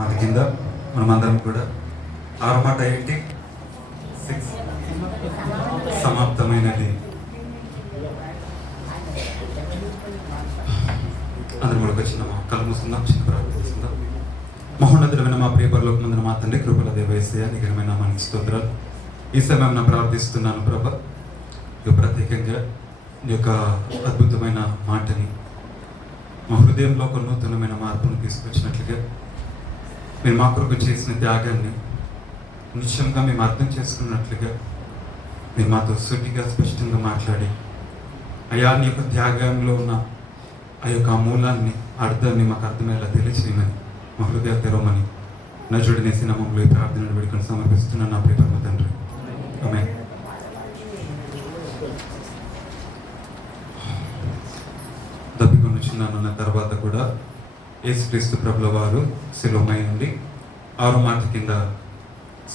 మాట కింద మనమందరం కూడా ఆరో మాట ఏంటి? 6 సమాప్తమైనది. అందరం కూడా ఒక చిన్న కళ్ళు మూసుకుందాం, చిన్న ప్రార్థన చేసుకుందాం. మహోన్నతుడమైన మా ప్రియ పరలోకమందున మా తండ్రి, కృపల దేవయేసయ్య నిఘనమైన నామానికి స్తోత్రాలు. ఈ సమయం నా ప్రార్థిస్తున్నాను ప్రభా, ఇక ప్రత్యేకంగా నీ యొక్క అద్భుతమైన మాటని మా హృదయంలో ఒక నూతనమైన మార్పును తీసుకొచ్చినట్లుగా మీరు మా కొరకు చేసిన త్యాగాన్ని నిశ్చయంగా మేము అర్థం చేసుకున్నట్లుగా మీరు మాతో సూటిగా స్పష్టంగా మాట్లాడి, అయా నీ యొక్క త్యాగంలో ఉన్న ఆ యొక్క మూలాన్ని, అర్థాన్ని మాకు అర్థమయ్యేలా తెలియచేయమని, మా హృదయ తెరవమని నజుడినేసి నామములో ఈ ప్రార్థనను వేడుకొని సమర్పిస్తున్నాను నా ప్రియ పరమ తండ్రి. ఆమేన్. దప్పికొనుచున్నానన్న తర్వాత కూడా యేసుక్రీస్తు ప్రభుల వారు శిలువపై నుండి ఆరో మాట కింద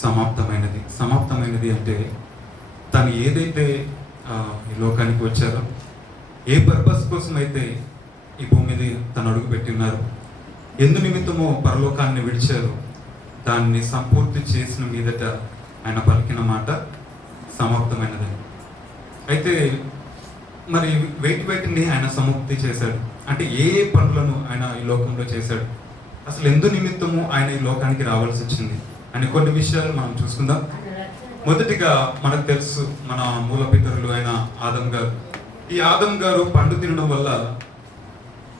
సమాప్తమైనది. సమాప్తమైనది అంటే తను ఏదైతే ఈ లోకానికి వచ్చారో, ఏ పర్పస్ కోసం అయితే ఈ భూమి మీద తను అడుగు పెట్టి ఉన్నారు, ఎందు నిమిత్తమో పరలోకాన్ని విడిచారు, దాన్ని సంపూర్తి చేసిన మీదట ఆయన పలికిన మాట సమాప్తమైనది. అయితే మరి వేటిని ఆయన సమాప్తి చేశాడు అంటే ఏ పనులను ఆయన ఈ లోకంలో చేశాడు, అసలు ఎందు నిమిత్తము ఆయన ఈ లోకానికి రావాల్సి వచ్చింది అని కొన్ని విషయాలు మనం చూసుకుందాం. మొదటిగా మనకు తెలుసు, మన మూల పితరులు అయిన ఆదం గారు. ఈ ఆదం గారు పండు తినడం వల్ల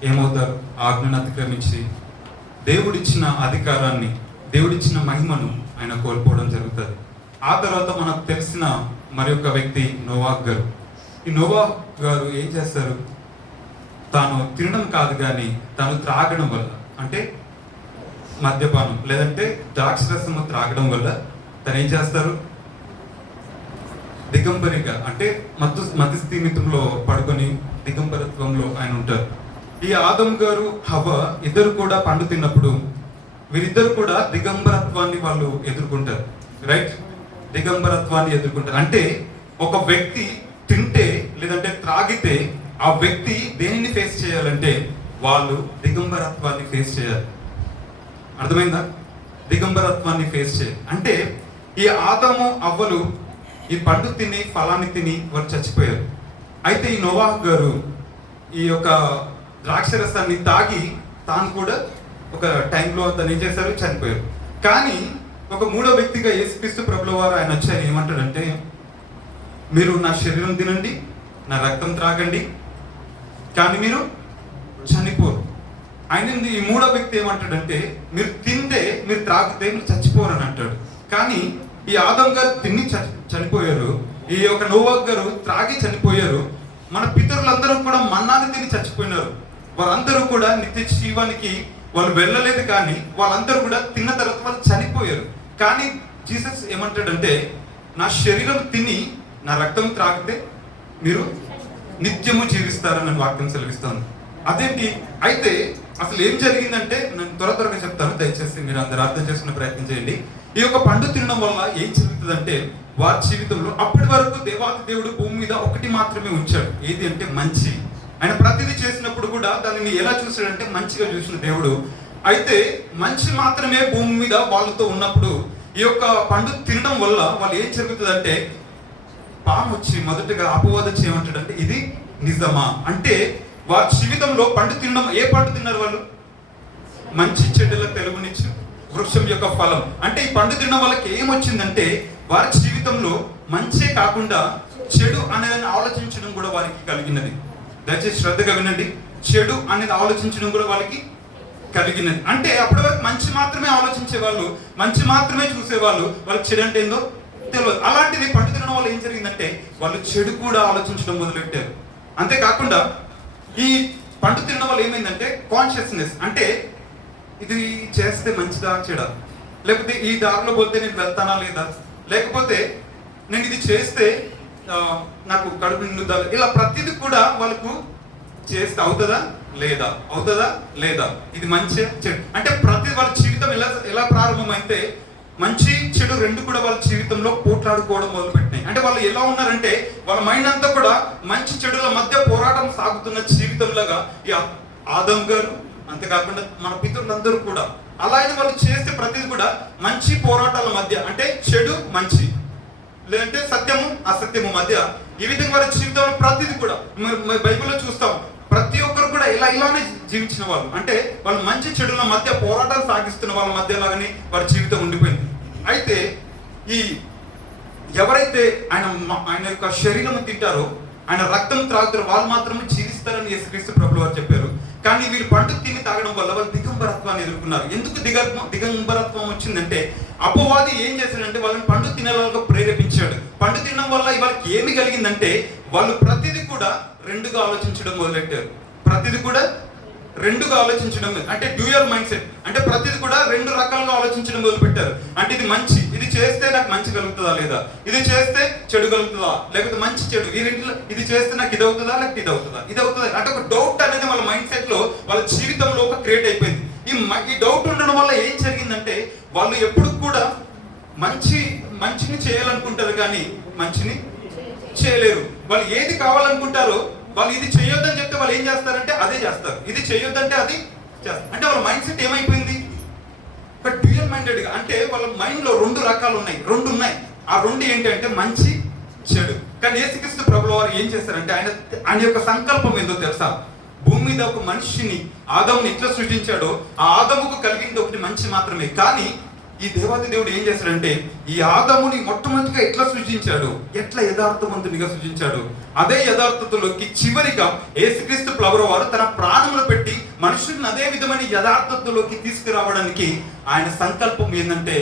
ఏమవుతారు? ఆజ్ఞను అతిక్రమించి దేవుడిచ్చిన అధికారాన్ని, దేవుడిచ్చిన మహిమను ఆయన కోల్పోవడం జరుగుతుంది. ఆ తర్వాత మనకు తెలిసిన మరి ఒక వ్యక్తి నోవాహ్ గారు. ఈ నోవాహ్ గారు ఏం చేస్తారు? తాను తినడం కాదు కానీ తాను త్రాగడం వల్ల, అంటే మద్యపానం లేదంటే ద్రాక్షరసము త్రాగడం వల్ల తను ఏం చేస్తారు? దిగంబరిగా, అంటే మతి స్థిమితంలో పడుకొని దిగంబరత్వంలో ఆయన ఉంటారు. ఈ ఆదం గారు, హవ్వ ఇద్దరు కూడా పండు తిన్నప్పుడు వీరిద్దరు కూడా దిగంబరత్వాన్ని వాళ్ళు ఎదుర్కొంటారు. రైట్? దిగంబరత్వాన్ని ఎదుర్కొంటారు అంటే ఒక వ్యక్తి తింటే లేదంటే త్రాగితే ఆ వ్యక్తి దేనిని ఫేస్ చేయాలంటే వాళ్ళు దిగంబరత్వాన్ని ఫేస్ చేయాలి. అర్థమైందా? దిగంబరత్వాన్ని ఫేస్ చేయాలి అంటే ఈ ఆదాము అవ్వలు ఈ పండు తిని ఫలాన్ని తిని వారు చచ్చిపోయారు. అయితే ఈ నోవాహ్ గారు ఈ యొక్క ద్రాక్షరసాన్ని తాగి తాను కూడా ఒక టైంలో తను ఏం చేశారు? చనిపోయారు. కానీ ఒక మూడో వ్యక్తిగా యేసుక్రీస్తు ప్రభుల వారు ఆయన వచ్చి ఆయన ఏమంటాడంటే, మీరు నా శరీరం తినండి, నా రక్తం త్రాగండి, కానీ మీరు చనిపోరు. ఆయన ఈ మూడో వ్యక్తి ఏమంటాడంటే, మీరు తింటే, మీరు త్రాగితే మీరు చచ్చిపోరు అని అంటాడు. కానీ ఈ ఆదం గారు తిని చనిపోయారు, ఈ యొక్క నోవాహ్ గారు త్రాగి చనిపోయారు. మన పితరులందరూ కూడా మన్నాన్ని తిని చచ్చిపోయినారు. వారందరూ కూడా నిత్య జీవానికి వాళ్ళు వెళ్ళలేదు, కానీ వాళ్ళందరూ కూడా తిన్న తర్వాత వాళ్ళు చనిపోయారు. కానీ జీసస్ ఏమంటాడంటే, నా శరీరం తిని నా రక్తం త్రాగితే మీరు నిత్యము జీవిస్తారని వాక్యం సెలవిస్తాను. అదేంటి? అయితే అసలు ఏం జరిగిందంటే నేను త్వరగా చెప్తాను, దయచేసి మీరు అందరు అర్థం చేసుకునే ప్రయత్నం చేయండి. ఈ యొక్క పండు తినడం వల్ల ఏం జరుగుతుందంటే, వారి జీవితంలో అప్పటి వరకు దేవాది దేవుడు భూమి మీద ఒకటి మాత్రమే ఉంచాడు. ఏది అంటే మంచి. ఆయన ప్రతిదీ చేసినప్పుడు కూడా దానిని ఎలా చూసాడంటే మంచిగా చూసిన దేవుడు. అయితే మంచి మాత్రమే భూమి మీద వాళ్ళతో ఉన్నప్పుడు ఈ యొక్క పండు తినడం వల్ల వాళ్ళు ఏం జరుగుతుందంటే, పాము వచ్చి మొదటగా అపవాదం చేయమంటాడంటే ఇది నిజమా అంటే వారి జీవితంలో పండు తినడం, ఏ పండు తిన్నారు వాళ్ళు? మంచి చెడుల తెలుగునిచ్చు వృక్షం యొక్క ఫలం. అంటే ఈ పండు తినడం వాళ్ళకి ఏమొచ్చిందంటే వారి జీవితంలో మంచే కాకుండా చెడు అనేదాన్ని ఆలోచించడం కూడా వారికి కలిగినది. దయచేసి శ్రద్ధగా వినండి. చెడు అనేది ఆలోచించడం కూడా వాళ్ళకి కలిగినది. అంటే అప్పటి వరకు మంచి మాత్రమే ఆలోచించే వాళ్ళు, మంచి మాత్రమే చూసేవాళ్ళు, వాళ్ళకి చెడు అంటే ఏందో తెలియదు. అలాంటిది పండు తినడం వల్ల ఏం జరిగిందంటే వాళ్ళు చెడు కూడా ఆలోచించడం మొదలెట్టారు. అంతేకాకుండా ఈ పండు తినడం వల్ల ఏమైందంటే కాన్షియస్నెస్, అంటే ఇది చేస్తే మంచిదా చెడా, లేకపోతే ఈ దారిలో పోతే నేను వెళ్తానా లేదా, లేకపోతే నేను ఇది చేస్తే నాకు కడుపు నిండుదా, ఇలా ప్రతిదీ కూడా వాళ్ళకు చేస్తే అవుతుందా లేదా, అవుతుందా లేదా, ఇది మంచి చెడు అంటే ప్రతి వాళ్ళ జీవితం ఎలా ప్రారంభమైతే మంచి చెడు రెండు కూడా వాళ్ళ జీవితంలో పోట్లాడుకోవడం మొదలుపెట్టినాయి. అంటే వాళ్ళు ఎలా ఉన్నారంటే వాళ్ళ మైండ్ అంతా కూడా మంచి చెడుల మధ్య పోరాటం సాగుతున్న జీవితంలాగా ఈ ఆదం గారు, అంతేకాకుండా మన పితరులందరూ కూడా అలా అని వాళ్ళు చేసే ప్రతిది కూడా మంచి పోరాటాల మధ్య, అంటే చెడు మంచి, లేదంటే సత్యము అసత్యము మధ్య, ఈ విధంగా వారి జీవితంలో ప్రతిది కూడా మరి బైబిల్లో చూస్తాం. ప్రతి ఒక్కరు కూడా ఇలానే జీవించిన వాళ్ళు, అంటే వాళ్ళు మంచి చెడుల మధ్య పోరాటాలు సాగిస్తున్న వాళ్ళ మధ్య లాగానే వారి జీవితం ఉండిపోయింది. అయితే ఈ ఎవరైతే ఆయన యొక్క శరీరం తింటారో, ఆయన రక్తం త్రాగుతారో వాళ్ళు మాత్రమే జీవిస్తారని యేసుక్రీస్తు ప్రభువు వారు చెప్పారు. కానీ వీళ్ళు పండు తిని తాగడం వల్ల వాళ్ళు దిగంబరత్వాన్ని ఎదుర్కొన్నారు. ఎందుకు దిగంబరత్వం వచ్చిందంటే, అపవాది ఏం చేశాడంటే వాళ్ళని పండు తినేలాగా ప్రేరేపించాడు. పండు తినడం వల్ల వాళ్ళకి ఏమి కలిగిందంటే, వాళ్ళు ప్రతిదీ కూడా రెండుగా ఆలోచించడం మొదలెట్టారు. ప్రతిదీ కూడా రెండుగా ఆలోచించడం, అంటే డ్యూయల్ మైండ్ సెట్, అంటే ప్రతిది కూడా రెండు రకాలుగా ఆలోచించడం మొదలు పెట్టారు. అంటే ఇది మంచి, ఇది చేస్తే నాకు మంచి కలుగుతుందా లేదా, ఇది చేస్తే చెడు కలుగుతుందా, లేకపోతే మంచి చెడు, ఈ రెండులో ఇది చేస్తే నాకు ఇది అవుతుందా లేకపోతే ఇది అవుతుందా, అంటే ఒక డౌట్ అనేది వాళ్ళ మైండ్ సెట్ లో, వాళ్ళ జీవితంలో ఒక క్రియేట్ అయిపోయింది. ఈ డౌట్ ఉండడం వల్ల ఏం జరిగిందంటే, వాళ్ళు ఎప్పుడు కూడా మంచిని చేయాలనుకుంటారు కానీ మంచిని చేయలేరు. వాళ్ళు ఏది కావాలనుకుంటారో, వాళ్ళు ఇది చేయొద్దని చెప్తే వాళ్ళు ఏం చేస్తారంటే అదే చేస్తారు, ఇది చేయొద్దంటే అది చేస్తారు. అంటే వాళ్ళ మైండ్ సెట్ ఏమైపోయింది, ఒక డ్యూయల్ మైండెడ్ గా, అంటే వాళ్ళ మైండ్ లో రెండు రకాలు ఉన్నాయి. ఆ రెండు ఏంటి అంటే మంచి చెడు. కానీ యేసుక్రీస్తు ప్రభువు వారు ఏం చేశారంటే, ఆయన యొక్క సంకల్పం ఏందో తెలుసా? భూమి మీద ఒక మనిషిని, ఆదాముని ఎట్లా సృష్టించాడో, ఆ ఆదాముకు కలిగింది ఒకటి మంచి మాత్రమే. కానీ ఈ దేవాది దేవుడు ఏం చేశాడంటే, ఈ ఆదాముని మొట్టమొదటిగా ఎట్లా సృజించాడు, ఎట్లా యథార్థవంతునిగా సృజించాడు, అదే యథార్థతలోకి చివరిగా యేసుక్రీస్తు ప్రభువు వారు తన ప్రాణములు పెట్టి మనుషుల్ని అదే విధమైన యథార్థతలోకి తీసుకురావడానికి ఆయన సంకల్పం ఏంటంటే,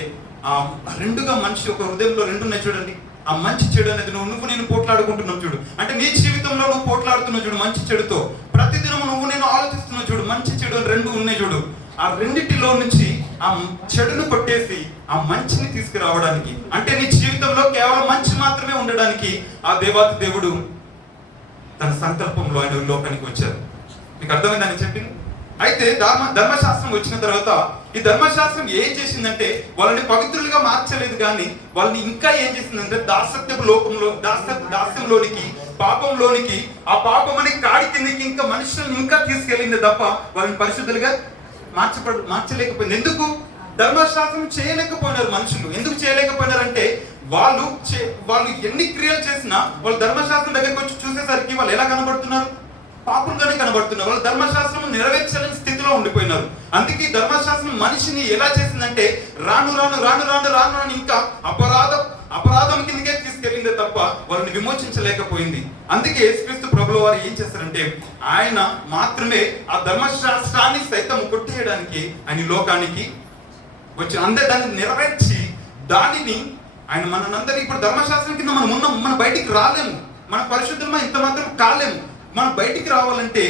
రెండుగా మనిషి ఒక హృదయంలో రెండు ఉన్నాయి చూడండి. ఆ మంచి చెడు అనేది నువ్వు నేను పోట్లాడుకుంటున్నావు చూడు, అంటే నీ జీవితంలో నువ్వు పోట్లాడుతున్నావు చూడు మంచి చెడుతో. ప్రతిదినం నువ్వు నేను ఆలోచిస్తున్నావు చూడు, మంచి చెడు అని రెండు ఉన్నాయి చూడు. ఆ రెండిటిలో నుంచి ఆ చెడును కొట్టేసి ఆ మంచిని తీసుకురావడానికి, అంటే నీ జీవితంలో కేవలం మంచి మాత్రమే ఉండడానికి ఆ దేవాది దేవుడు తన సంకల్పంలో ఆయన లోకానికి వచ్చారు. మీకు అర్థమైందని చెప్పింది. అయితే ధర్మశాస్త్రం వచ్చిన తర్వాత ఈ ధర్మశాస్త్రం ఏం చేసిందంటే, వాళ్ళని పవిత్రులుగా మార్చలేదు, కానీ వాళ్ళని ఇంకా ఏం చేసిందంటే దాస్యంలోనికి, పాపంలోనికి, ఆ పాపం అనే కాడి కిందకి ఇంకా మనుషులను ఇంకా తీసుకెళ్ళింది తప్ప వాళ్ళని పరిశుద్ధులుగా మార్చలేకపోయింది. ఎందుకు? ధర్మశాస్త్రం చేయలేకపోయినారు మనుషులు. ఎందుకు చేయలేకపోయినారంటే, వాళ్ళు ఎన్ని క్రియలు చేసినా వాళ్ళు ధర్మశాస్త్రం దగ్గరికి వచ్చి చూసేసరికి వాళ్ళు ఎలా కనబడుతున్నారు? పాపులుగానే కనబడుతున్నారు. వాళ్ళు ధర్మశాస్త్రం నెరవేర్చలేని స్థితిలో ఉండిపోయినారు. అందుకే ధర్మశాస్త్రం మనిషిని ఎలా చేసిందంటే, రాను ఇంకా అపరాధం కిందకే తీసుకెళ్ళిందే తప్ప వాళ్ళని విమోచించలేకపోయింది. అందుకే యేసుక్రీస్తు ప్రభువు వారు ఏం చేస్తారంటే, ఆయన మాత్రమే ఆ ధర్మశాస్త్రాన్ని సైతం కొట్టేయడానికి ఆయన లోకానికి వచ్చి, అందరూ దాన్ని నెరవేర్చి దానిని ఆయన మనందరినీ, ఇప్పుడు ధర్మశాస్త్రం కింద మనం ఉన్నాం, మనం బయటికి రాలేము, మన పరిశుద్ధంగా ఇంత మాత్రం కాలేము. మనం బయటికి రావాలంటే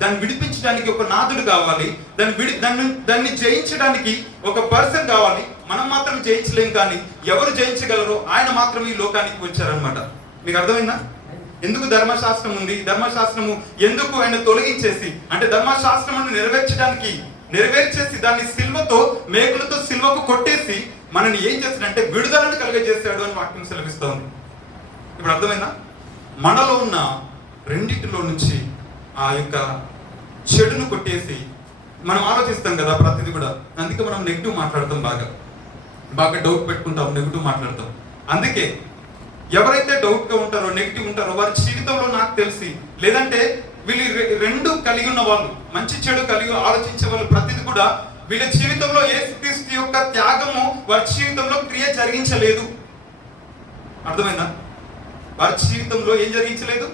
దాన్ని విడిపించడానికి ఒక నాదుడు కావాలి, దాన్ని జయించడానికి ఒక పర్సన్ కావాలి. మనం మాత్రం జయించలేం, కానీ ఎవరు జయించగలరో ఆయన మాత్రం ఈ లోకానికి వచ్చారనమాట. మీకు అర్థమైందా? ఎందుకు ధర్మశాస్త్రం ఉంది? ధర్మశాస్త్రము ఎందుకు ఆయన తొలగించేసి, అంటే ధర్మశాస్త్రమును నెరవేర్చేసి దాన్ని మేకులతో సిల్వకు కొట్టేసి మనని ఏం చేస్తాడంటే విడుదలను కలిగజేశాడు అని వాక్యం సెలవిస్తోంది. ఇప్పుడు అర్థమైందా? మనలో ఉన్న రెండిటిలో నుంచి ఆ యొక్క చెడును కొట్టేసి మనం ఆలోచిస్తాం కదా ప్రతిదీ కూడా. అందుకే మనం నెగిటివ్ మాట్లాడతాం, బాగా డౌట్ పెట్టుకుంటాం, నెగిటివ్ మాట్లాడతాం. అందుకే ఎవరైతే డౌట్గా ఉంటారో, నెగిటివ్ ఉంటారో, వారి జీవితంలో నాకు తెలిసి, లేదంటే వీళ్ళు రెండు కలిగి ఉన్న వాళ్ళు, మంచి చెడు కలిగి ఆలోచించే వాళ్ళు, ప్రతిదీ కూడా వీళ్ళ జీవితంలో యేసుక్రీస్తు యొక్క త్యాగము వారి జీవితంలో క్రియ జరిగించలేదు. అర్థమైందా? వారి జీవితంలో ఏం జరిగించలేదు?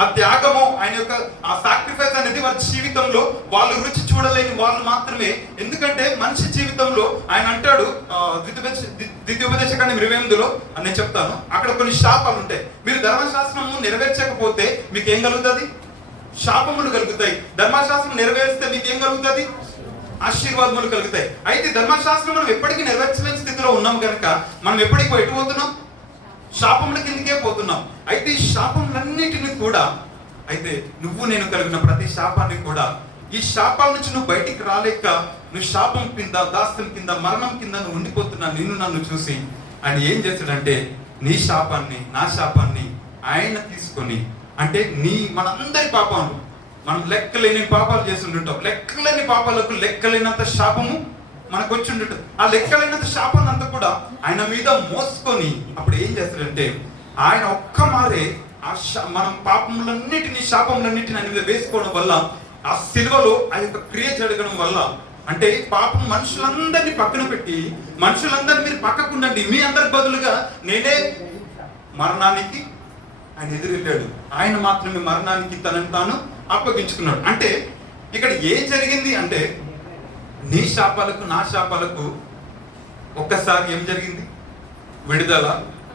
ఆ త్యాగము, ఆయన యొక్క ఆ సాక్రిఫైస్ అనేది వారి జీవితంలో వాళ్ళు రుచి చూడలేని వాళ్ళు మాత్రమే. ఎందుకంటే మనిషి జీవితంలో ఆయన అంటాడు, ద్వితీయోపదేశకాండం 28లో నేను చెప్తాను, అక్కడ కొన్ని శాపాలు ఉంటాయి. మీరు ధర్మశాస్త్రము నెరవేర్చకపోతే మీకు ఏం కలుగుతుంది? శాపములు కలుగుతాయి. ధర్మశాస్త్రం నెరవేర్స్తే మీకు ఏం కలుగుతుంది? ఆశీర్వాదములు కలుగుతాయి. అయితే ధర్మశాస్త్రం మనం ఎప్పటికీ నెరవేర్చలేని స్థితిలో ఉన్నాం కనుక మనం ఎప్పటికీ ఎటు పోతున్నాం? శాపముల కిందకే పోతున్నాం. అయితే ఈ శాపములన్నిటిని కూడా, అయితే నువ్వు నేను కలిగిన ప్రతి శాపాన్ని కూడా, ఈ శాపాల నుంచి నువ్వు బయటికి రాలేక నువ్వు శాపం కింద, దాస్యం కింద, మరణం కింద నువ్వు ఉండిపోతున్నా నన్ను చూసి ఆయన ఏం చేస్తాడంటే, నీ శాపాన్ని, నా శాపాన్ని ఆయన తీసుకొని, అంటే మనందరి పాపాలు, మనం లెక్కలేని పాపాలు చేస్తుంటాం, లెక్కలేని పాపాలకు లెక్కలేనంత శాపము మనకు వచ్చి ఉంటుంది. ఆ లెక్కలైనంత శాపాన్ని అంతా కూడా ఆయన మీద మోసుకొని అప్పుడు ఏం చేస్తాడంటే ఆయన ఒక్క మారే మనం పాపములన్నిటిని శాపములన్నిటిని ఆయన మీద వేసుకోవడం వల్ల ఆ సిలువలో ఆ యొక్క క్రియ జరగడం వల్ల, అంటే పాపం మనుషులందరినీ పక్కన పెట్టి మనుషులందరినీ మీరు పక్కకుండండి, మీ అందరి బదులుగా నేనే మరణానికి ఆయన ఎదురెళ్ళాడు. ఆయన మాత్రమే మరణానికి తనని తాను అప్పగించుకున్నాడు. అంటే ఇక్కడ ఏం జరిగింది అంటే నీ శాపాలకు నా శాపాలకు ఒక్కసారి ఏం జరిగింది? విడుదల,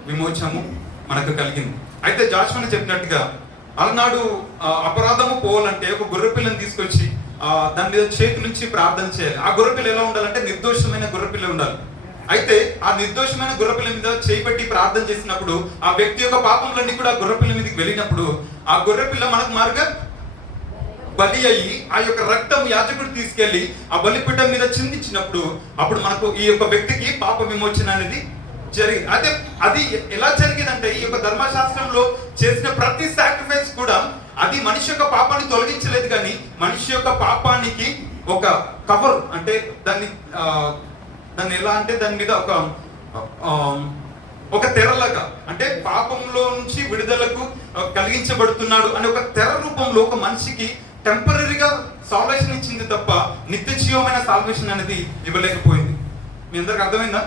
విమోచనము మనకు కలిగింది. అయితే జాషువా చెప్పినట్టుగా అలనాడు అపరాధము పోవాలంటే ఒక గొర్రెపిల్లని తీసుకొచ్చి దాని మీద చేతి నుంచి ప్రార్థన చేయాలి. ఆ గొర్రెపిల్ల ఎలా ఉండాలంటే నిర్దోషమైన గొర్రెపిల్ల ఉండాలి. అయితే ఆ నిర్దోషమైన గొర్రెపిల్ల మీద చేపట్టి ప్రార్థన చేసినప్పుడు ఆ వ్యక్తి యొక్క పాపములన్నీ కూడా గొర్రెపిల్ల మీదకి వెళ్ళినప్పుడు ఆ గొర్రెపిల్ల మనకు మారుగా బలి అయ్యి ఆ యొక్క రక్తం యాజకుడు తీసుకెళ్లి ఆ బలిపీఠ మీద చిందించినప్పుడు అప్పుడు మనకు ఈ యొక్క వ్యక్తికి పాప విమోచన అనేది జరిగింది. అదే అది ఎలా జరిగిందంటే ఈ యొక్క ధర్మశాస్త్రంలో చేసిన ప్రతి సాక్రిఫైస్ కూడా అది మనిషి యొక్క పాపాన్ని తొలగించలేదు, కానీ మనిషి యొక్క పాపానికి ఒక కవర్, అంటే దాన్ని ఎలా అంటే దాని మీద ఒక తెరలాగా, అంటే పాపంలో నుంచి విడుదలకు కలిగించబడుతున్నాడు అనే ఒక తెర రూపంలో ఒక మనిషికి టెంపరీగా సాల్వేషన్ ఇచ్చింది తప్ప నిత్య జీవమైన సాల్వేషన్ అనేది ఇవ్వలేకపోయింది. మీ అందరికి అర్థమైందా?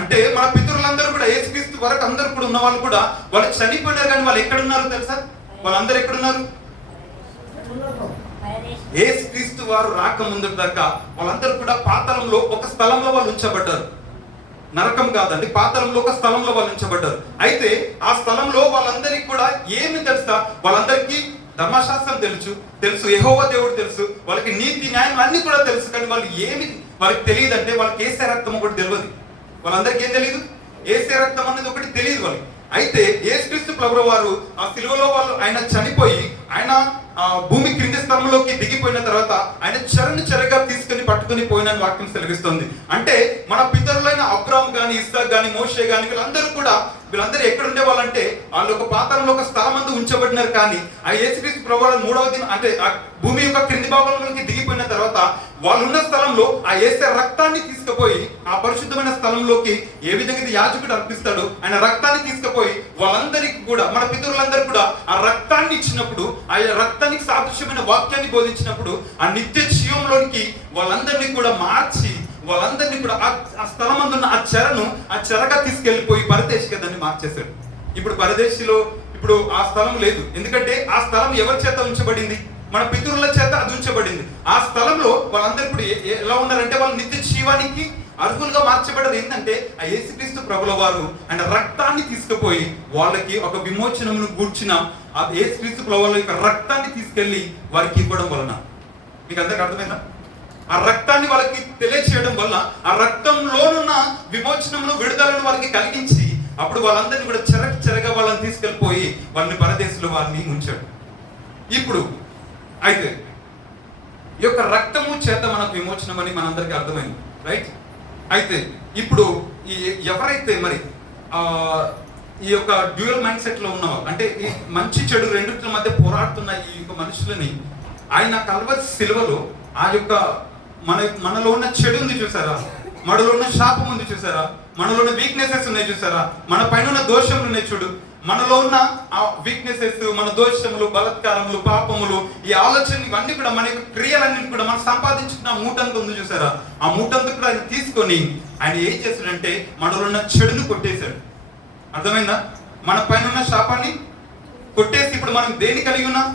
అంటే మన పితరులందరూ కూడా యేసుక్రీస్తు వరకు అందరూ కూడా ఉన్న వాళ్ళు కూడా వాళ్ళు చనిపోయినారు, కానీ వాళ్ళు ఎక్కడున్నారో తెలుసా? వాళ్ళందరూ ఎక్కడున్నారు? యేసుక్రీస్తు వారు రాక ముందు దాకా వాళ్ళందరూ కూడా పాతాళంలో ఒక స్థలంలో వాళ్ళు ఉంచబడ్డారు. నరకం కాదండి, పాతాళంలో ఒక స్థలంలో వాళ్ళు ఉంచబడ్డారు. అయితే ఆ స్థలంలో వాళ్ళందరికీ కూడా ఏమి తెలుసా? వాళ్ళందరికీ ధర్మశాస్త్రం తెలుసు, యెహోవా దేవుడు తెలుసు, వాళ్ళకి నీతి న్యాయం అన్ని కూడా తెలుసు, కానీ వాళ్ళు ఏమి వాళ్ళకి తెలియదు అంటే వాళ్ళకి యేసే రక్తం ఒకటి తెలియదు. వాళ్ళందరికీ ఏం తెలియదు? యేసే రక్తం అనేది ఒకటి తెలియదు వాళ్ళకి. అయితే యేసుక్రీస్తు ప్రభువు వారు ఆ సిలువలో ఆయన చనిపోయి ఆయన భూమి క్రింది స్థలంలోకి దిగిపోయిన తర్వాత ఆయన చెరగా తీసుకుని పట్టుకుని పోయిన వాక్యం సెలవిస్తుంది. అంటే మన పితరులైన అబ్రాహాం గాని, ఇస్సాక్ గాని, మోషే గాని వీళ్ళందరూ ఎక్కడ ఉండే వాళ్ళంటే వాళ్ళు ఒక పాతాళంలో ఒక స్థలం అందు ఉంచబడినారు. కానీ ఆ యేసుక్రీస్తు ప్రభువు మూడవ దినం అంటే ఆ భూమి యొక్క క్రింది భాగంలోకి దిగిపోయిన తర్వాత వాళ్ళు ఉన్న స్థలంలో ఆ యేసే రక్తాన్ని తీసుకుపోయి ఆ పరిశుద్ధమైన స్థలంలోకి ఏ విధంగా యాజకుడు అర్పిస్తాడు, ఆయన రక్తాన్ని తీసుకుపోయి వాళ్ళందరికీ కూడా మన పితరులందరూ కూడా ఆ రక్తాన్ని ఇచ్చినప్పుడు, ఆ రక్తానికి సాదృశ్యమైన వాక్యాన్ని బోధించినప్పుడు ఆ నిత్య జీవంలోనికి వాళ్ళందరినీ కూడా మార్చి వాళ్ళందరినీ కూడా ఆ స్థలం అందున్న ఆ చెరగా తీసుకెళ్లిపోయి పరదేశిగా దాన్ని మార్చేశాడు. ఇప్పుడు పరదేశిలో ఇప్పుడు ఆ స్థలం లేదు, ఎందుకంటే ఆ స్థలం ఎవరి చేత ఉంచబడింది? మన పితరుల చేత అది ఉంచబడింది. ఆ స్థలంలో వాళ్ళందరూ ఇప్పుడు ఎలా ఉన్నారంటే వాళ్ళు నిత్య జీవానికి అర్హులుగా మార్చబడ్డారు. ఏంటంటే ఆ యేసుక్రీస్తు ప్రభుల వారు ఆయన రక్తాన్ని తీసుకుపోయి వాళ్ళకి ఒక విమోచనమును గూర్చిన ఆ యేసుక్రీస్తు ప్రభుల యొక్క రక్తాన్ని తీసుకెళ్లి వారికి ఇవ్వడం వలన, మీకు అందరికి అర్థమైందా? ఆ రక్తాన్ని వాళ్ళకి తెలియచేయడం వల్ల ఆ రక్తంలోనున్న విమోచనమును విడుదలను వాళ్ళకి కలిగించి అప్పుడు వాళ్ళందరినీ కూడా చెరగా వాళ్ళని తీసుకెళ్ళిపోయి వాళ్ళని పరదేశంలో వారిని ఉంచాడు. ఇప్పుడు అయితే ఈ యొక్క రక్తము చేత మనకు విమోచనం అని మనందరికీ అర్థమైంది, రైట్? అయితే ఇప్పుడు ఎవరైతే మరి ఈ యొక్క డ్యూయల్ మైండ్ సెట్ లో ఉన్నవారు, అంటే ఈ మంచి చెడు రెండింటి మధ్య పోరాడుతున్న ఈ యొక్క మనుషులని ఆయన కల్వరి సిలువలో ఆ యొక్క మనలో ఉన్న చెడు ఉంది చూసారా, మనలో ఉన్న శాపం ఉంది చూసారా, మనలో ఉన్న వీక్నెసెస్ ఉన్నాయి చూసారా, మన పైన ఉన్న దోషములు ఉన్నాయి చూడు, మనలో ఉన్న ఆ వీక్నెసెస్, మన దోషములు, బలత్కారములు, పాపములు, ఈ ఆలోచనలు ఇవన్నీ కూడా మన యొక్క క్రియలన్నీ కూడా మనం సంపాదించుకున్న మూటంతా ఉంది చూసారా, ఆ మూటంతా కూడా ఆయన తీసుకొని ఆయన ఏం చేశాడంటే మనలో ఉన్న చెడును కొట్టేశాడు. అర్థమైందా? మన పైన ఉన్న శాపాన్ని కొట్టేసి ఇప్పుడు మనం దేన్ని కలిగి ఉన్నాం?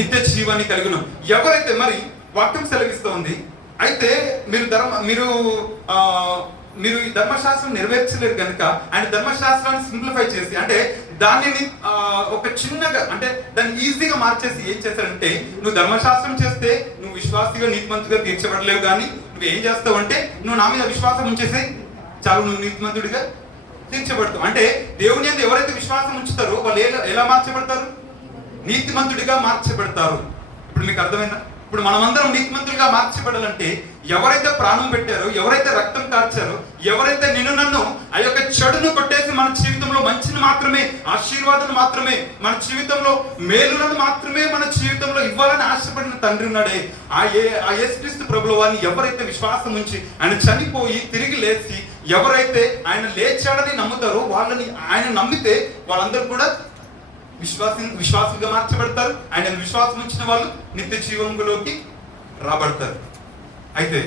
నిత్య జీవాన్ని కలిగి ఉన్నాం. ఎవరైతే మరి వాక్యం సెలవిస్తూ ఉంది, అయితే మీరు ఈ ధర్మశాస్త్రం నెరవేర్చలేరు కనుక ఆయన ధర్మశాస్త్రాన్ని సింప్లిఫై చేసి, అంటే దానిని ఒక చిన్నగా, అంటే దాన్ని ఈజీగా మార్చేసి ఏం చేశాడంటే నువ్వు ధర్మశాస్త్రం చేస్తే నువ్వు విశ్వాసిగా నీతిమంతుడిగా తీర్చబడలేవు, కానీ నువ్వు ఏం చేస్తావు అంటే నువ్వు నా మీద విశ్వాసం ఉంచేసి చాలు, నువ్వు నీతిమంతుడిగా తీర్చబడతావు. అంటే దేవుని యందు ఎవరైతే విశ్వాసం ఉంచుతారో వాళ్ళు ఎలా మార్చబడతారు? నీతిమంతుడిగా మార్చబడతారు. ఇప్పుడు మీకు అర్థమైందా? ఇప్పుడు మనమందరం నీతిమంతులుగా మార్చబడాలంటే ఎవరైతే ప్రాణం పెట్టారో, ఎవరైతే రక్తం కార్చారో, ఎవరైతే నిన్ను నన్ను ఆ యొక్క చెడును కొట్టేసి మన జీవితంలో మంచిని మాత్రమే, ఆశీర్వాదాలు మాత్రమే, మన జీవితంలో మేలులను మాత్రమే మన జీవితంలో ఇవ్వాలని ఆశపడిన తండ్రి ఉన్నాడే, ఆ యేసుక్రీస్తు ప్రభువు వారిని ఎవరైతే విశ్వాసం ఉంచి ఆయన చనిపోయి తిరిగి లేచి ఎవరైతే ఆయన లేచాడని నమ్ముతారో, వాళ్ళని ఆయన నమ్మితే వాళ్ళందరూ కూడా విశ్వాసులుగా మార్చబడతారు. ఆయన విశ్వాసం ఉంచిన వాళ్ళు నిత్య జీవంలోకి రాబడతారు. అయితే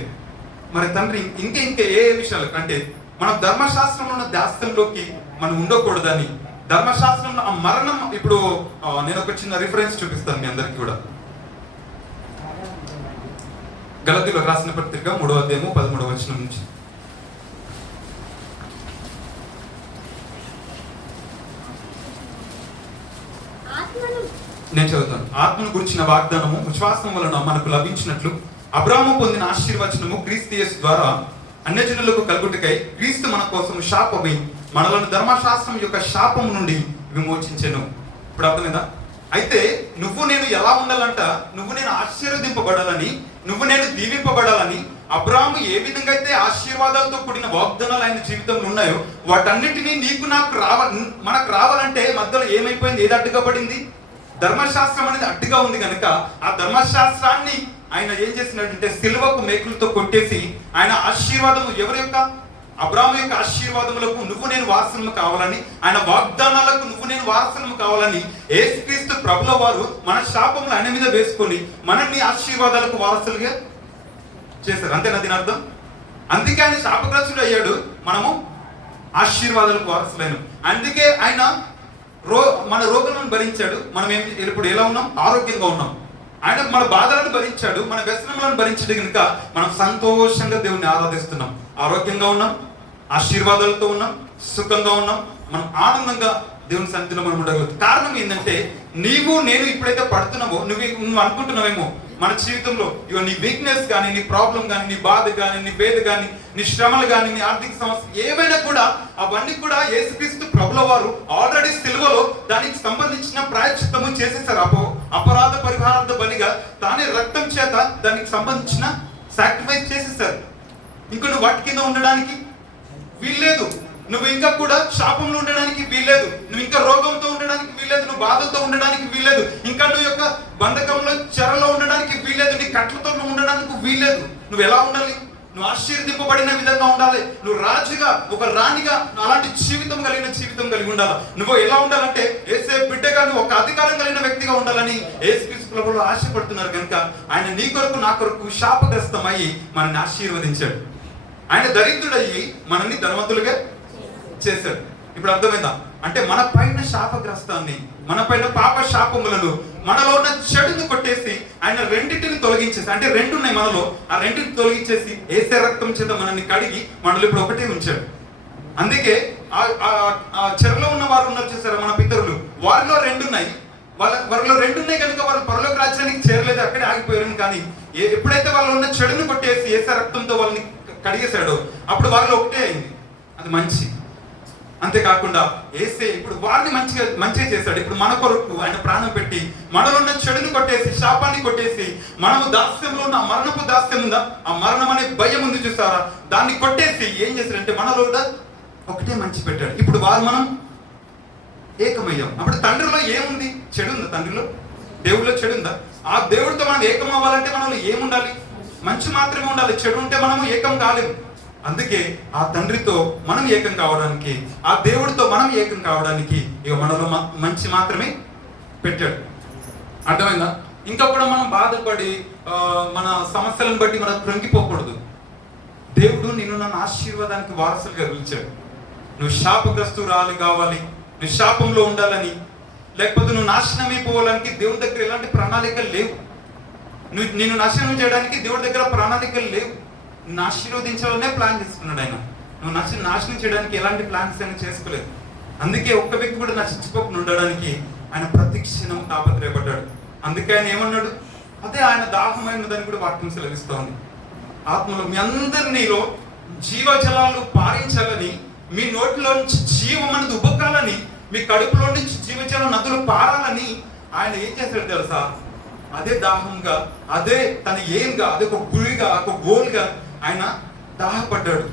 మరి తండ్రి ఇంకా ఏ విషయాలు అంటే మనం ధర్మశాస్త్రంలో ఉన్న దాస్యంలోకి మనం ఉండకూడదని, ధర్మశాస్త్రంలో ఆ మరణం, ఇప్పుడు నేను ఒక చిన్న రిఫరెన్స్ చూపిస్తాను మీ అందరికీ కూడా. గలతీయులకు రాసిన పత్రిక 3వ అధ్యాయము 13వ వచనం నుంచి. నేను చదువుతాను. ఆత్మను గురించిన వాగ్దానము విశ్వాసం వలన మనకు లభించినట్లు అబ్రాహాము పొందిన ఆశీర్వచనము క్రీస్తు యేసు ద్వారా అన్యజనులకు కలుగుటకై క్రీస్తు మన కోసం శాపమై మనలను ధర్మశాస్త్రం యొక్క శాపము నుండి విమోచించెను. ఇప్పుడు అర్థమైందా? అయితే నువ్వు నేను ఎలా ఉండాలంట, నువ్వు నేను ఆశీర్వదింపబడాలని, నువ్వు నేను దీవింపబడాలని, అబ్రాహాము ఏ విధంగా అయితే ఆశీర్వాదాలతో కూడిన వాగ్దానాలు ఆయన జీవితంలో ఉన్నాయో వాటన్నిటినీ నీకు నాకు మనకు రావాలంటే మధ్యలో ఏమైపోయింది? ఏది అడ్డుగా పడింది? ధర్మశాస్త్రం అనేది అడ్డుగా ఉంది కనుక ఆ ధర్మశాస్త్రాన్ని ఆయన ఏం చేసినట్టుంటే సిలువకు మేకులతో కొట్టేసి ఆయన ఆశీర్వాదము, ఎవరి యొక్క? అబ్రాహాము యొక్క ఆశీర్వాదములకు నువ్వు నేను వారసులము కావాలని, ఆయన వాగ్దానాలకు నువ్వు నేను వారసులము కావాలని యేసుక్రీస్తు ప్రభుల వారు మన శాపములు ఆయన మీద వేసుకొని మనల్ని ఆశీర్వాదాలకు వారసులుగా చేశారు. అంతేనా దీని అర్థం? అందుకే ఆయన శాపగ్రస్తుడు అయ్యాడు, మనము ఆశీర్వాదాలకు వారసులైన. అందుకే ఆయన మన రోగులను భరించాడు, మనం ఇప్పుడు ఎలా ఉన్నాం? ఆరోగ్యంగా ఉన్నాం. ఆయన మన బాధలను భరించాడు, మన వ్యసనములను భరించాడు కనుక మనం సంతోషంగా దేవుని ఆరాధిస్తున్నాం, ఆరోగ్యంగా ఉన్నాం, ఆశీర్వాదాలతో ఉన్నాం, సుఖంగా ఉన్నాం, మనం ఆనందంగా దేవుని సన్నిధిలో మనం ఉండగలుగుతాం. కారణం ఏంటంటే నీవు నేను ఇప్పుడైతే పడుతున్నావో, నువ్వు అనుకుంటున్నావేమో మన జీవితంలో ఇవో నీ వీక్నెస్ కానీ, నీ ప్రాబ్లం కానీ, నీ బాధ కానీ, నీ వేద కానీ, నీ శ్రమలు కానీ, నీ ఆర్థిక సమస్య ఏవైనా కూడా అవన్నీ కూడా యేసుక్రీస్తు ప్రభుల వారు ఆల్రెడీ సిలువలో దానికి సంబంధించిన ప్రాయశ్చిత్తము చేసేసారు. అపరాధ పరిహారార్థ బలిగా తానే రక్తం చేత దానికి సంబంధించిన సాక్రిఫైస్ చేసేసారు. ఇంకా నువ్వు వాటి కింద ఉండడానికి వీల్లేదు, నువ్వు ఇంకా కూడా శాపంలో ఉండడానికి వీల్లేదు, నువ్వు ఇంకా రోగంతో ఉండడానికి వీల్లేదు, నువ్వు బాధలతో ఉండడానికి వీల్లేదు, ఇంకా నువ్వు యొక్క బంధకంలో చెరలో ఉండడానికి వీల్లేదు, నీ కట్లతో నువ్వు ఉండడానికి వీల్లేదు. నువ్వు ఎలా ఉండాలి? నువ్వు ఆశీర్వదింపబడిన విధంగా ఉండాలి, నువ్వు రాజుగా, ఒక రాణిగా అలాంటి జీవితం కలిగి ఉండాలి. నువ్వు ఎలా ఉండాలంటే యేసే బిడ్డగా నువ్వు ఒక అధికారం కలిగిన వ్యక్తిగా ఉండాలని యేసుక్రీస్తు ప్రభువులు ఆశపడుతున్నారు కనుక ఆయన నీ కొరకు నా కొరకు శాపగ్రస్తమయ్యి మనల్ని ఆశీర్వదించాడు. ఆయన దరిద్రుడయ్యి మనల్ని ధనవంతులుగా చేశాడు. ఇప్పుడు అర్థమైందా? అంటే మన పైన శాపగ్రస్తాన్ని, మన పైన పాప శాపములను, మనలో ఉన్న చెడును కొట్టేసి ఆయన రెండింటిని తొలగించేసి, అంటే రెండు ఉన్నాయి మనలో, ఆ రెండింటిని తొలగించేసి యేసే రక్తం చేత మనల్ని కడిగి మనలో ఇప్పుడు ఒకటే ఉంచాడు. అందుకే ఆ చెరలో ఉన్న వారు ఉన్నారు చూసారా, మన పితరులు, వారిలో రెండు ఉన్నాయి, వారిలో రెండు ఉన్నాయి కనుక వారు పరలోక రాజ్యానికి చేరలేదు, అక్కడే ఆగిపోయారు. కానీ ఎప్పుడైతే వాళ్ళు ఉన్న చెడును కొట్టేసి యేసే రక్తంతో వాళ్ళని కడిగేశాడో అప్పుడు వారిలో ఒకటే అయింది, అది మంచి. అంతేకాకుండా యేసే ఇప్పుడు వారిని మంచిగా చేశాడు. ఇప్పుడు మన కొరకు ఆయన ప్రాణం పెట్టి మనలో ఉన్న చెడుని కొట్టేసి, శాపాన్ని కొట్టేసి, మనము దాస్యంలో ఉన్న మరణపు దాస్యం ఉందా, ఆ మరణం అనే భయం ఉంది చూసారా, దాన్ని కొట్టేసి ఏం చేశాడంటే మనలో కూడా ఒకటే మంచి పెట్టాడు. ఇప్పుడు మనం ఏకమయ్యాం. అప్పుడు తండ్రిలో ఏముంది? చెడు ఉందా? తండ్రిలో, దేవుడిలో చెడు ఉందా? ఆ దేవుడితో మనం ఏకం అవ్వాలంటే మనలో ఏముండాలి? మంచి మాత్రమే ఉండాలి. చెడు ఉంటే మనము ఏకం కాలేము. అందుకే ఆ తండ్రితో మనం ఏకం కావడానికి, ఆ దేవుడితో మనం ఏకం కావడానికి ఇక మనలో మంచి మాత్రమే పెట్టాడు. అర్థమైందా? ఇంకా కూడా మనం బాధపడి మన సమస్యలను బట్టి మనం కృంగిపోకూడదు. దేవుడు నిన్ను నన్ను ఆశీర్వాదానికి వారసులుగా పిలిచాడు. నువ్వు శాపగ్రస్తురాలు కావాలి, నువ్వు శాపంలో ఉండాలని, లేకపోతే నువ్వు నాశనమైపోవాలని దేవుడి దగ్గర ఎలాంటి ప్రణాళికలు లేవు. నిన్ను నాశనం చేయడానికి దేవుడి దగ్గర ప్రణాళికలు లేవు. నిన్ను ఆశీర్వదించాలనే ప్లాన్ చేసుకున్నాడు ఆయన. నువ్వు నాశనం చేయడానికి ఎలాంటి ప్లాన్స్ అయినా చేసుకోలేదు. అందుకే ఒక్క వ్యక్తి కూడా నశించుకోకుండా ఉండడానికి ఆయన ప్రతి క్షణం తాపత్రయపడ్డాడు. అందుకే ఆయన ఏమన్నాడు? అదే ఆయన దాహమైనదని కూడా వాక్యం సెలవిస్తూ ఉంది. ఆత్మలో మీ అందరినీలో జీవజలాలు పారించాలని, మీ నోటిలో నుంచి జీవం అనేది ఉబకాలని, మీ కడుపులో నుంచి జీవజల నదులు పారాలని ఆయన ఏం చేశాడు తెలుసా? అదే దాహంగా, అదే తన ఏంగా, అదే ఒక గురిగా, ఒక గోల్గా ఆయన దాహపడ్డాడు.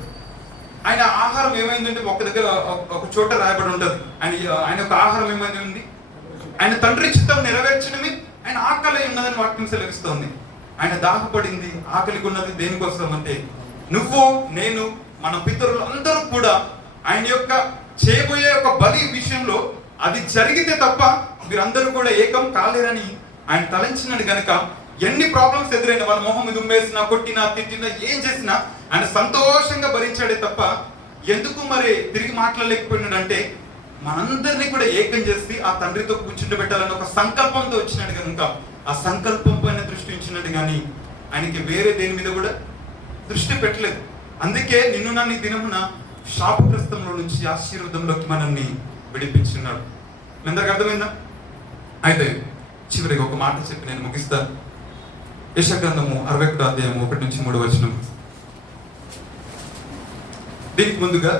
ఆయన ఆహారం ఏమైందంటే ఒక దగ్గర ఒక చోట రాయబడి ఉంటుంది, ఆయన యొక్క ఆహారం ఏమైంది, ఆయన తండ్రి చిత్తం నెరవేర్చడమే ఆయన ఆకలి ఉన్నదని వాక్యం సెలవిస్తోంది. ఆయన దాహపడింది, ఆకలికి ఉన్నది దేనికోసం అంటే నువ్వు నేను మన పితరులు అందరూ కూడా ఆయన యొక్క చేయబోయే ఒక బలి విషయంలో అది జరిగితే తప్ప మీరందరూ కూడా ఏకం కాలేరని ఆయన తలంచినాడు గనక ఎన్ని ప్రాబ్లమ్స్ ఎదురైనా వాళ్ళ మొహం మీద ఉమ్మేసినా, కొట్టినా, తిట్టినా, ఏం చేసినా ఆయన సంతోషంగా భరించాడే తప్ప ఎందుకు మరి తిరిగి మాట్లాడలేకపోయినాడంటే మనందరినీ కూడా ఏకం చేసి ఆ తండ్రితో కూర్చుంటబెట్టాలని ఒక సంకల్పంతో వచ్చినాడు కనుక ఆ సంకల్పం పైన దృష్టి ఉంచినాడు కానీ ఆయనకి వేరే దేని మీద కూడా దృష్టి పెట్టలేదు. అందుకే నిన్ను నన్ను దినమున శాపగ్రస్తంలో నుంచి ఆశీర్వాదంలోకి మనల్ని విడిపించున్నాడు. మీ అందరికి అర్థమైందా? అయితే చివరికి ఒక మాట చెప్పి నేను ముగిస్తాను. యెషయా గ్రంథము 61వ అధ్యాయం 1-3 వచనం. దీనికి ముందుగా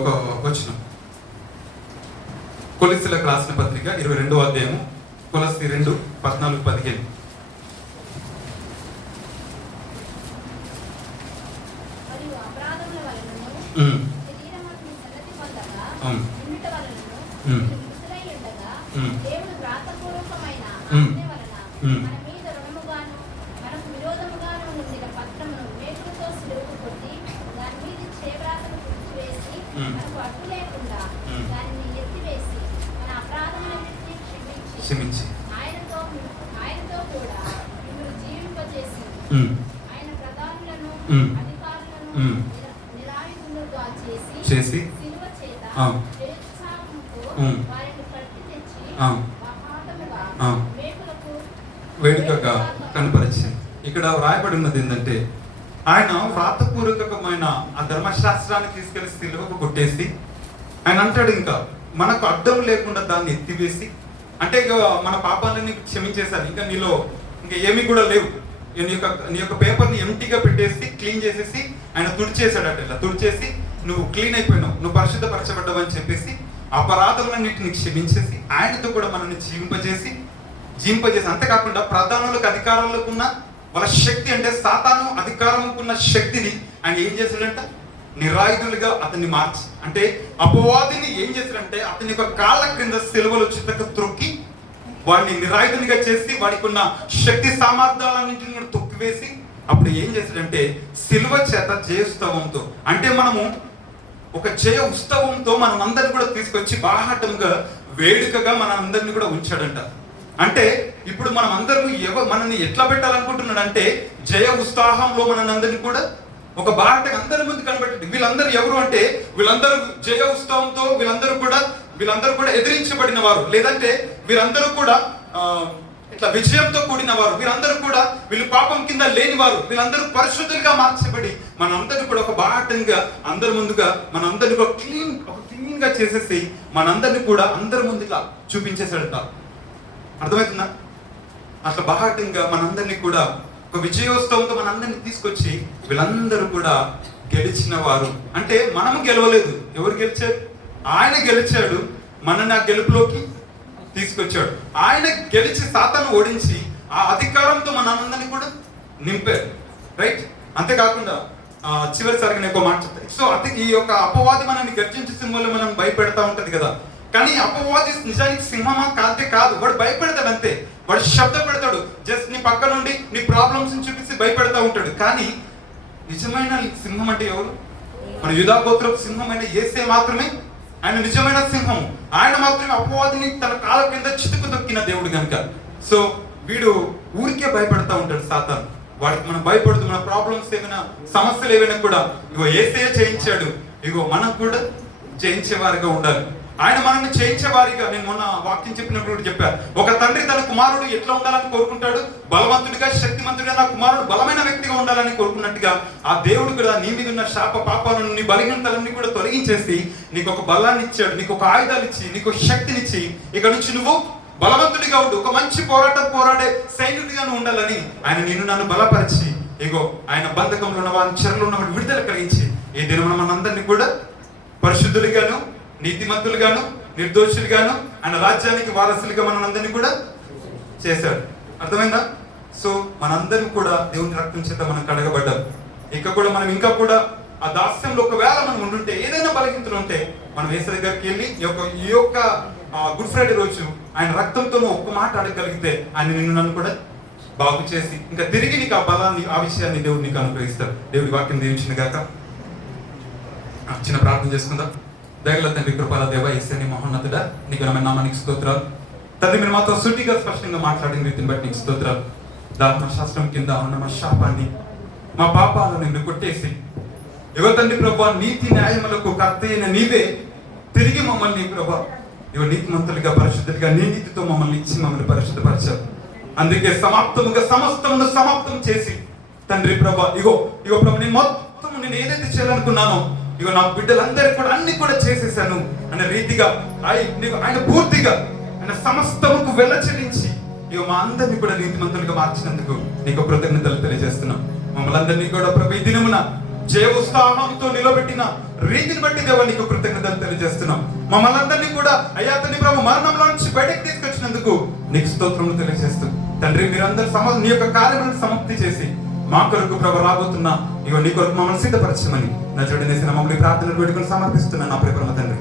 ఒక వచనం కొలస్సీలకు రాసిన పత్రిక 22వ అధ్యాయము, కొలస్సీ 2:14-15. క్షమించి ఆయనతో కూడా మిమ్మల్ని జీవింపజేసి ఆయన ప్రధానులను అధికారులను నిరాయుధులుగా చేసి సిలువ చేత ప్రేత్సాహంతో వారిని కట్టి తెచ్చి మహాటముగా వేడుకగా కనపరిచింది. ఇక్కడ వ్రాయబడి ఉన్నది ఏంటంటే ఆయన వ్రాతపూర్వకమైన ఆ ధర్మశాస్త్రాన్ని తీసుకెళ్లి సిలువకు కొట్టేసి ఆయన అంటాడు ఇంకా మనకు అడ్డం లేకుండా దాన్ని ఎత్తివేసి, అంటే ఇక మన పాపాలని క్షమించేశారు, ఇంకా నీలో ఇంకా ఏమీ కూడా లేవు, నీ యొక్క పేపర్ని ఎంటీగా పెట్టేసి క్లీన్ చేసేసి ఆయన తుడిచేశాడట. ఇలా తుడిచేసి నువ్వు క్లీన్ అయిపోయినావు, నువ్వు పరిశుద్ధపరచబడ్డావు అని చెప్పేసి అపరాధములన్నింటిని క్షమించేసి ఆయనతో కూడా మనల్ని జీవింపజేసి అంతేకాకుండా ప్రధానులకు అధికారులకు ఉన్న వాళ్ళ శక్తి, అంటే సాతాను అధికారంకు ఉన్న శక్తిని ఆయన ఏం చేశాడంట, నిరాయుధులుగా అతన్ని మార్చి, అంటే అపవాదిని ఏం చేశాడంటే అతని యొక్క కాళ్ళ క్రింద సిలువలు చిత్తకు త్రొక్కి వాడిని నిరాయుధునిగా చేసి వాడికి ఉన్న శక్తి సామర్థ్యాలన్నింటిని కూడా తొక్కివేసి అప్పుడు ఏం చేశాడంటే సిలువ చేత జయోత్సవంతో, అంటే మనము ఒక జయ ఉత్సవంతో మనం అందరిని కూడా తీసుకొచ్చి బాహాటంగా వేడుకగా మన అందరిని కూడా ఉంచాడంట. అంటే ఇప్పుడు మనం అందరూ మనల్ని ఎట్లా పెట్టాలనుకుంటున్నాడు అంటే జయ ఉత్సాహంలో మనందరినీ కూడా ఒక బాటగా అందరి ముందు కనబెట్టండి. వీళ్ళందరూ ఎవరు అంటే వీళ్ళందరూ జయ ఉత్సవంతో వీళ్ళందరూ కూడా ఎదిరించబడిన వారు, లేదంటే వీరందరూ కూడా ఇట్లా విజయంతో కూడిన వారు, వీళ్ళు పాపం కింద లేని వారు, వీళ్ళందరూ పరిశుద్ధులుగా మార్చబడి మనందరినీ కూడా ఒక బాటంగా అందరి ముందుగా మనందరినీ కూడా క్లీన్ గా చేసేసి మనందరినీ కూడా అందరి ముందు ఇలా చూపించేసాడట. అర్థమవుతుందా? అట్లా బాహాటంగా మనందరినీ కూడా ఒక విజయోత్సవంతో మనందరినీ తీసుకొచ్చి వీళ్ళందరూ కూడా గెలిచిన వారు. అంటే మనము గెలవలేదు, ఎవరు గెలిచాడు? ఆయన గెలిచాడు, మనని ఆ గెలుపులోకి తీసుకొచ్చాడు. ఆయన గెలిచి సాతాను ఓడించి ఆ అధికారంతో మనందరినీ కూడా నింపారు. రైట్? అంతేకాకుండా చివరిసారిగా నేను ఒక మాట చెప్తాను. సో ఈ యొక్క అపవాది మనల్ని గర్జించే సింహంలో మనం భయపెడతా ఉంటది కదా, కానీ అపవాది నిజానికి సింహమా కాదు, వాడు భయపెడతాడు అంతే. వాడు శబ్దం పెడతాడు, జస్ట్ నీ పక్క నుండి నీ ప్రాబ్లమ్స్ చూపిస్తే భయపెడతా ఉంటాడు. కానీ నిజమైన సింహం అంటే ఎవరు? మన యూదా గోత్రపు సింహమైన యేసే మాత్రమే ఆయన నిజమైన సింహం. ఆయన మాత్రమే అపవాదిని తన కాళ్ళ కింద చితుకు తొక్కిన దేవుడు కనుక. సో వీడు ఊరికే భయపడతా ఉంటాడు సాతాను. వాడికి మనం భయపడుతూ మన ప్రాబ్లమ్స్ ఏమైనా సమస్యలు ఏమైనా కూడా ఇగో యేసే చేయించాడు, ఇగో మనం కూడా జయించేవారిగా ఉండాలి. ఆయన మనల్ని చేయించే వారిగా, నేను మొన్న వాక్యం చెప్పినప్పుడు చెప్పాను, ఒక తండ్రి తన కుమారుడు ఎట్లా ఉండాలని కోరుకుంటాడు, బలవంతుడిగా శక్తిమంతుడిగా నా కుమారుడు బలమైన వ్యక్తిగా ఉండాలని కోరుకున్నట్టుగా ఆ దేవుడు కూడా నీ మీద ఉన్న శాప పాపాలను నీ బలహీనతలన్నీ కూడా తొలగించేసి నీకు ఒక బలాన్ని ఇచ్చాడు, నీకు ఒక ఆయుధాలు ఇచ్చి నీకు శక్తినిచ్చి ఇక నుంచి నువ్వు బలవంతుడిగా ఉండు, ఒక మంచి పోరాడే సైనికుడిగా నువ్వు ఉండాలని ఆయన నిన్ను నన్ను బలపరిచి ఇగో ఆయన బంధకంలో ఉన్న వారిని చెరలో ఉన్న వాడిని విడుదల కలిగించి ఈ దినమున మనందరినీ కూడా పరిశుద్ధులుగాను నీతిమంతులుగాను నిర్దోషులుగాను ఆయన రాజ్యానికి వారసులుగా మనందరినీ కూడా చేశాడు. అర్థమైందా? సో మనందరం కూడా దేవుని రక్తం చేత మనం కడగబడ్డాం. ఇక కూడా మనం ఇంకా కూడా ఆ దాస్యంలో ఒకవేళ మనం ఉండుంటే, ఏదైనా బలహీనతలు ఉంటే, మనం యేసు దగ్గరికి వెళ్ళి ఈ యొక్క గుడ్ ఫ్రైడే రోజు ఆయన రక్తంతోనూ ఒక్క మాట అడగగలిగితే ఆయన నిన్ను నన్ను కూడా బాగు చేసి ఇంకా తిరిగి నీకు ఆ బలాన్ని, ఆ విషయాన్ని దేవుడు నీకు అనుగ్రహిస్తాడు. దేవుడి వాక్యం దీవించిన గాక. చిన్న ప్రార్థన చేసుకుందాం. దయగల తండ్రి, కృపల దేవ, యేసయ్య మహోన్నతుడా, నీకు నామానికి స్తోత్రాలు. తండ్రి, మీరు మాతో సూటిగా స్పష్టంగా మాట్లాడిన రీతిని బట్టి నీకు స్తోత్రాలు. ధర్మశాస్త్రం కింద ఉన్న మా శాపాన్ని, మా పాపాలను నిన్ను కొట్టేసి, ఇగో తండ్రి ప్రభా, నీతి న్యాయములకు కర్త అయిన నీవే తిరిగి మమ్మల్ని ప్రభా ఇగో నీతిమంతులుగా, పరిశుద్ధులుగా, నీ నీతితో మమ్మల్ని ఇచ్చి మమ్మల్ని పరిశుద్ధపరిచారు. అందుకే సమాప్తముగా సమస్తమును సమాప్తం చేసి తండ్రి ప్రభా, ఇగో ప్రభా, నేను మొత్తం నేను ఏదైతే చేయాలనుకున్నానో ఇగో నా బిడ్డలందరికీ కూడా అన్ని కూడా చేసేసాను అనే రీతిగా ఆయన పూర్తిగా ఆయన సమస్తముకు వెలచరించి ఇగో మా అందరినీ కూడా నీతిమంతులుగా మార్చినందుకు నీకు కృతజ్ఞతలు తెలియజేస్తున్నాం. మమ్మల్ని అందరినీ కూడా ప్రభు ఈ దినమున జయ ఉత్సాహంతో నిలబెట్టిన రీతిని బట్టి దేవా నీకు కృతజ్ఞతలు తెలియజేస్తున్నాం. మమ్మల్ని అందరినీ కూడా అయ్యా తండ్రి ప్రభు మరణంలో నుంచి బయటకు తీసుకొచ్చినందుకు నీకు స్తోత్రములు తెలియజేస్తూ తండ్రి, మీరందరూ నీ యొక్క కార్యములను సమాప్తి చేసి మా కొరకు ప్రభు రాబోతున్నా ఇగో నీ కొరకు మమ్మల్ని సిద్ధపరచమని నా చూడనేసిన మమ్మల్ని ప్రార్థనలు పెట్టుకుని సమర్పిస్తున్నాను నా ప్రియపరమ తండ్రి.